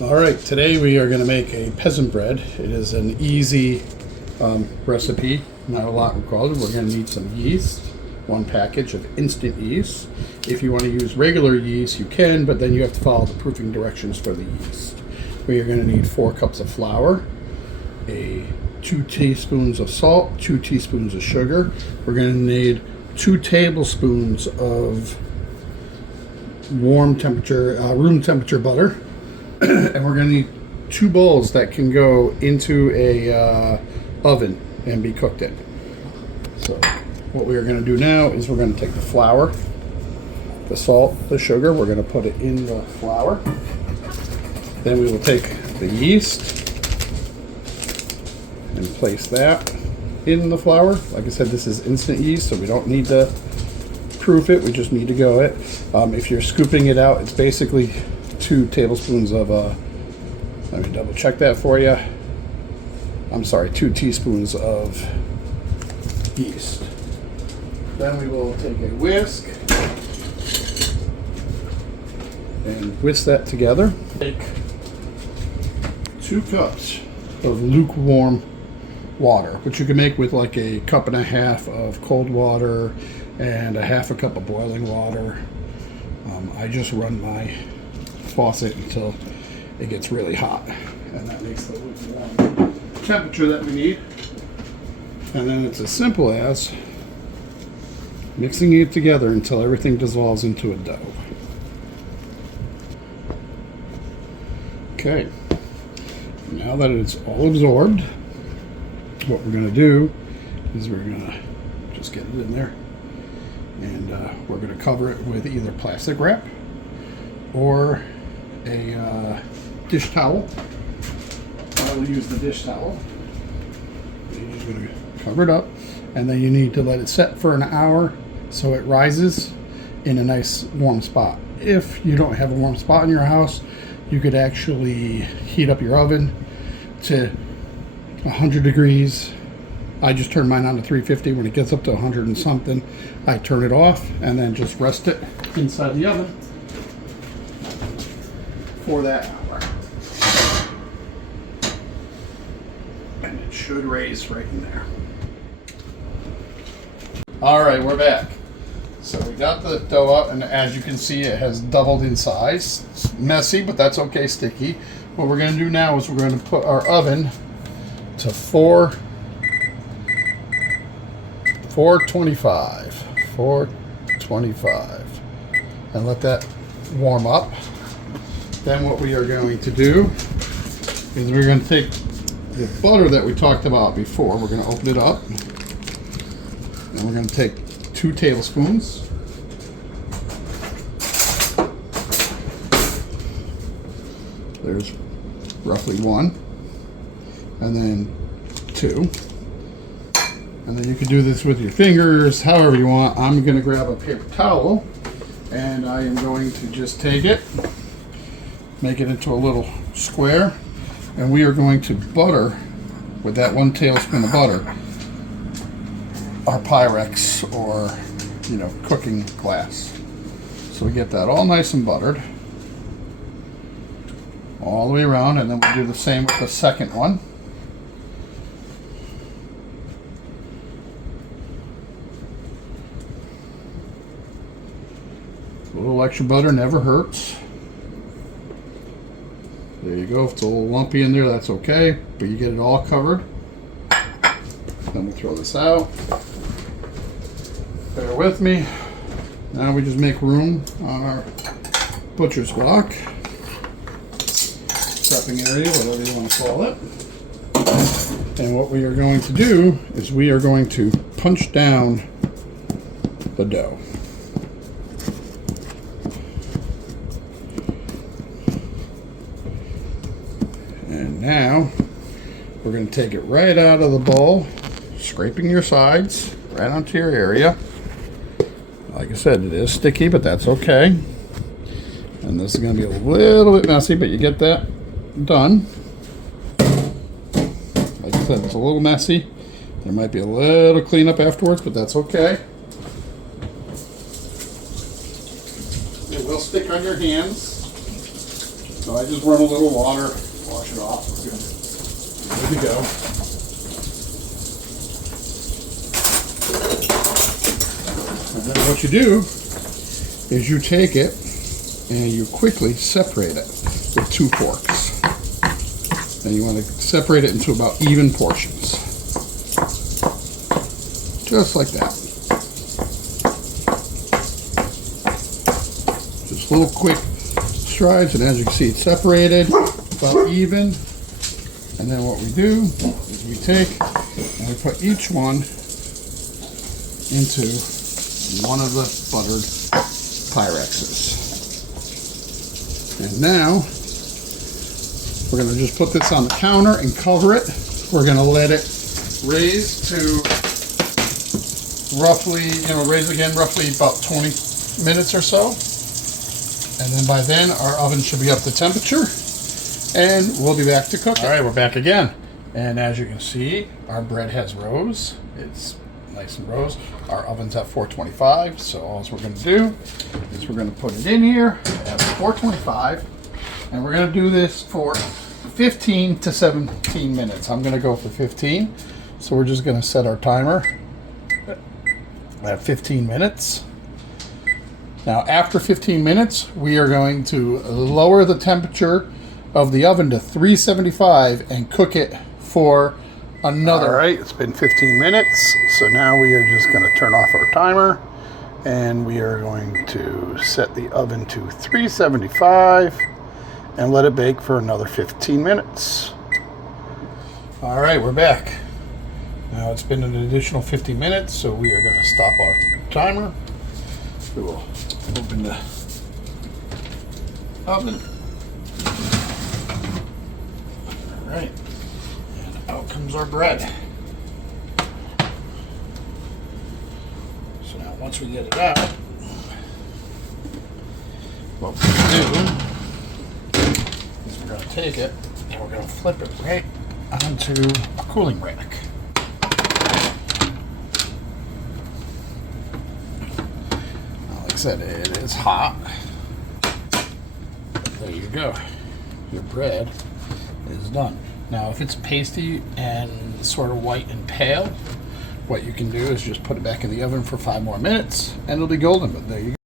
All right, today we are going to make a peasant bread. It is an easy recipe, not a lot required. We're going to need some yeast, one package of instant yeast. If you want to use regular yeast, you can, but then you have to follow the proofing directions for the yeast. We are going to need 4 cups of flour, 2 teaspoons of salt, 2 teaspoons of sugar. We're going to need 2 tablespoons of room temperature butter. And we're going to need 2 bowls that can go into a oven and be cooked in. So what we are going to do now is we're going to take the flour, the salt, the sugar, we're going to put it in the flour. Then we will take the yeast and place that in the flour. Like I said, this is instant yeast, so we don't need to proof it, we just need to go it. If you're scooping it out, it's basically 2 tablespoons of, let me double check that for you. I'm sorry, 2 teaspoons of yeast. Then we will take a whisk and whisk that together. Take 2 cups of lukewarm water, which you can make with like a 1.5 cups of cold water and a 1/2 cup of boiling water. I just run my faucet until it gets really hot, and that makes the lukewarm temperature that we need. And then it's as simple as mixing it together until everything dissolves into a dough. Okay, now that it's all absorbed, what we're going to do is we're going to just get it in there, and we're going to cover it with either plastic wrap or a dish towel. I will use the dish towel. You're just going to cover it up, and then you need to let it set for an hour so it rises in a nice warm spot. If you don't have a warm spot in your house, you could actually heat up your oven to 100 degrees. I just turn mine on to 350. When it gets up to 100 and something, I turn it off and then just rest it inside the oven for that hour. And it should raise right in there. All right, we're back. So we got the dough up, and as you can see, it has doubled in size. It's messy, but that's okay, sticky. What we're going to do now is we're going to put our oven to 425, and let that warm up. Then what we are going to do is we're going to take the butter that we talked about before. We're going to open it up, and we're going to take 2 tablespoons. There's roughly 1, and then 2. And then you can do this with your fingers, however you want. I'm going to grab a paper towel, and I am going to just take it, make it into a little square, and we are going to butter with that 1 tablespoon of butter our Pyrex, or cooking glass. So we get that all nice and buttered all the way around, and then we'll do the same with the second one. A little extra butter never hurts. There you go. If it's a little lumpy in there, that's okay, but you get it all covered. Then we throw this out. Bear with me. Now we just make room on our butcher's block, prepping area, whatever you want to call it. And what we are going to do is we are going to punch down the dough. And now we're going to take it right out of the bowl, scraping your sides right onto your area. Like I said, it is sticky, but that's okay. And this is going to be a little bit messy, but you get that done. Like I said, it's a little messy. There might be a little cleanup afterwards, but that's okay. It will stick on your hands. So I just run a little water, wash it off. We're good to go. And then what you do is you take it and you quickly separate it with 2 forks. And you want to separate it into about even portions. Just like that. Just little quick strides, and as you can see, it's separated, about even. And then what we do is we take and we put each one into one of the buttered Pyrexes. And now we're going to just put this on the counter and cover it. We're going to let it raise to roughly, raise again roughly about 20 minutes or so. And then by then our oven should be up to temperature and we'll be back to cook it. All right, we're back again. And as you can see, our bread has rose. It's nice and rose. Our oven's at 425, so all we're going to do is we're going to put it in here at 425, and we're going to do this for 15 to 17 minutes. I'm going to go for 15, so we're just going to set our timer at 15 minutes. Now, after 15 minutes, we are going to lower the temperature of the oven to 375 and cook it for another. All right, it's been 15 minutes, so now we are just going to turn off our timer and we are going to set the oven to 375 and let it bake for another 15 minutes. All right, we're back. Now it's been an additional 50 minutes, so we are going to stop our timer. We will open the oven. All right, and out comes our bread. So now once we get it out, what we're going to do is we're going to take it and we're going to flip it right onto a cooling rack. Like I said, it is hot. There you go. Your bread is done. Now, if it's pasty and sort of white and pale, what you can do is just put it back in the oven for 5 more minutes and it'll be golden. But there you go.